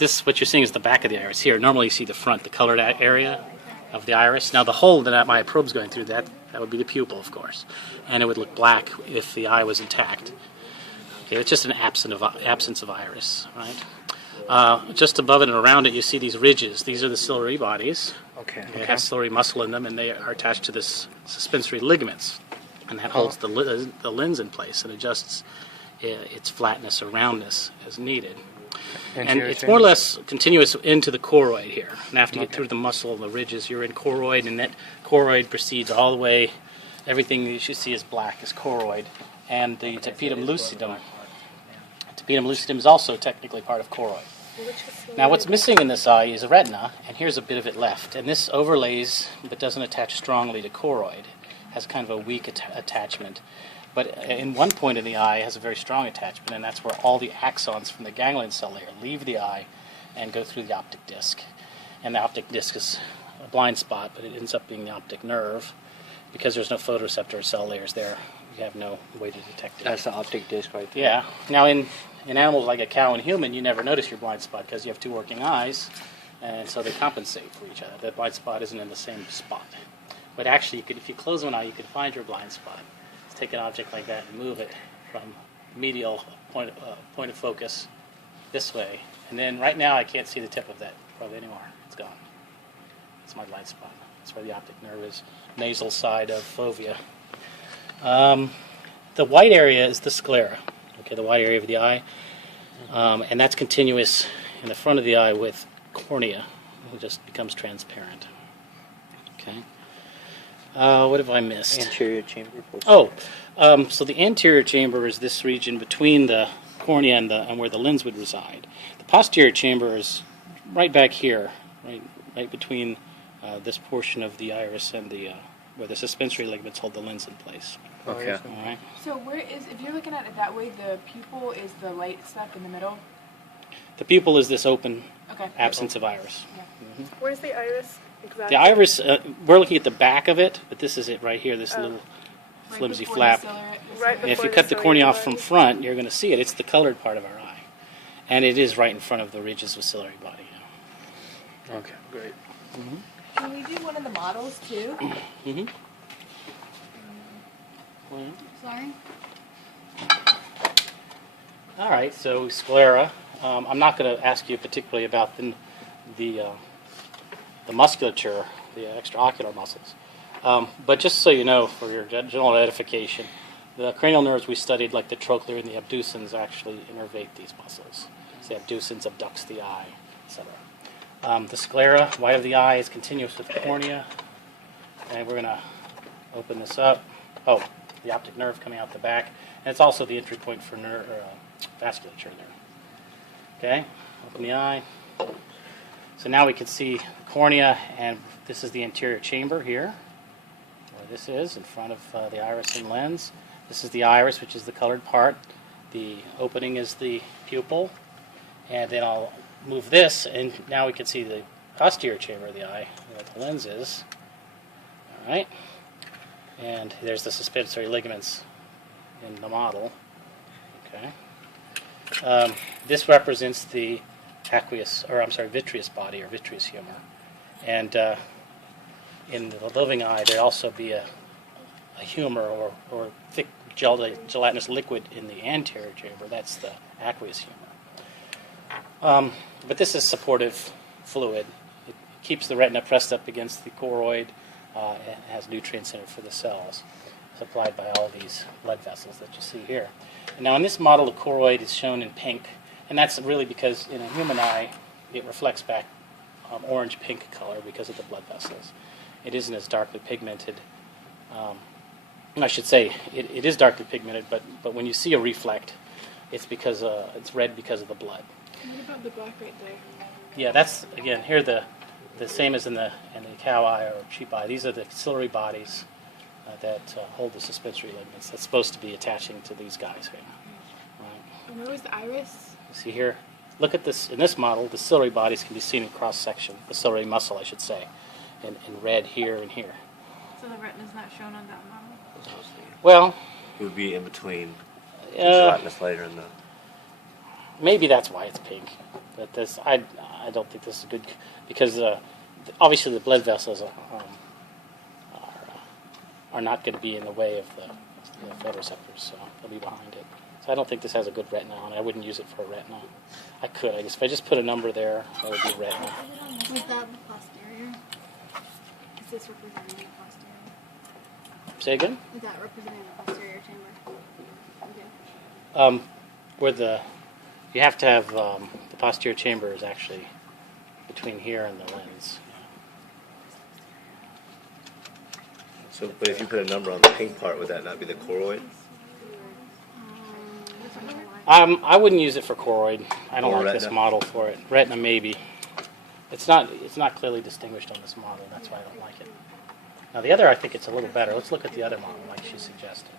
this what you're seeing is the back of the iris here. Normally you see the front, the colored area of the iris. Now the hole that my probe's going through, that would be the pupil, of course, and it would look black if the eye was intact. Okay, it's just an absence of iris, right? Just above it and around it, you see these ridges. These are the ciliary bodies. Okay. They have ciliary muscle in them, and they are attached to this suspensory ligaments, and that holds the lens in place and adjusts its flatness or roundness as needed. And it's more or less continuous into the choroid here. And after you get through the muscle and the ridges, you're in choroid, and that choroid proceeds all the way. Everything you should see is black is choroid, and the tapetum lucidum. Tapetum lucidum is also technically part of choroid. Now what's missing in this eye is a retina, and here's a bit of it left. And this overlays, but doesn't attach strongly to choroid. Has kind of a weak attachment. But in one point of the eye it has a very strong attachment, and that's where all the axons from the ganglion cell layer leave the eye and go through the optic disc. And the optic disc is a blind spot, but it ends up being the optic nerve. Because there's no photoreceptor cell layers there, you have no way to detect it. That's the optic disc right there. Yeah. Now in animals like a cow and human, you never notice your blind spot because you have two working eyes, and so they compensate for each other. The blind spot isn't in the same spot. But actually, if you close one eye, you can find your blind spot. Let's take an object like that and move it from medial point of focus this way. And then right now, I can't see the tip of that probe anymore. It's gone. It's my blind spot. That's where the optic nerve is. Nasal side of fovea. The white area is the sclera, okay, the white area of the eye, and that's continuous in the front of the eye with cornea. It just becomes transparent. Okay. What have I missed? Anterior chamber. So the anterior chamber is this region between the cornea and where the lens would reside. The posterior chamber is right back here, right between this portion of the iris and the where the suspensory ligaments hold the lens in place. Okay. All right. So if you're looking at it that way, the pupil is the light stuff in the middle? The pupil is this open Okay. absence of iris. Yeah. Mm-hmm. Where's the iris exactly? The iris, we're looking at the back of it, but this is it right here, this little flimsy before flap. the Right And if before you the cut the cornea off ciliary from front, you're going to see it. It's the colored part of our eye. And it is right in front of the ridges of ciliary body. Okay, great. Mm-hmm. Can we do one of the models too? Mm-hmm. Sorry? All right, so sclera. I'm not going to ask you particularly about the musculature, the extraocular muscles. But just so you know, for your general edification, the cranial nerves we studied, like the trochlear and the abducens, actually innervate these muscles. So the abducens abducts the eye, etc. The sclera, white of the eye, is continuous with the cornea. And we're going to open this up. Oh, the optic nerve coming out the back. And it's also the entry point for vasculature there. Okay, open the eye. So now we can see the cornea, and this is the anterior chamber here, where this is, in front of the iris and lens. This is the iris, which is the colored part. The opening is the pupil. And then I'll move this, and now we can see the posterior chamber of the eye, where the lens is. All right. And there's the suspensory ligaments in the model. Okay. This represents the vitreous body or vitreous humor. And in the living eye, there also be a humor or thick gelatinous liquid in the anterior chamber. That's the aqueous humor. But this is supportive fluid. It keeps the retina pressed up against the choroid. It has nutrients in it for the cells, supplied by all these blood vessels that you see here. And now in this model, the choroid is shown in pink, and that's really because in a human eye, it reflects back orange-pink color because of the blood vessels. It isn't as darkly pigmented. I should say it is darkly pigmented, but when you see a reflect, it's because it's red because of the blood. What about the black right there? Yeah, that's again here the same as in the cow eye or sheep eye. These are the ciliary bodies that hold the suspensory ligaments. That's supposed to be attaching to these guys here. Right. And where was the iris? You see here? Look at this. In this model, the ciliary bodies can be seen in cross-section. The ciliary muscle, I should say, in red here and here. So the retina's not shown on that model? Well, It would be in between the gelatinous layer and the... maybe that's why it's pink. But this, I don't think this is good because obviously the blood vessels are not going to be in the way of the photoreceptors, so they'll be behind it. So I don't think this has a good retina on it. I wouldn't use it for a retina. I could. I guess if I just put a number there, that would be retina. Was that the posterior? Is this representing the posterior? Say again? Is that representing the posterior chamber? Okay. Where you have to have the posterior chamber is actually between here and the lens. So, but if you put a number on the pink part, would that not be the choroid? I wouldn't use it for choroid. I don't Or like this retina? model for it. Retina maybe. It's not clearly distinguished on this model. That's why I don't like it. Now the other, I think it's a little better. Let's look at the other model like she suggested.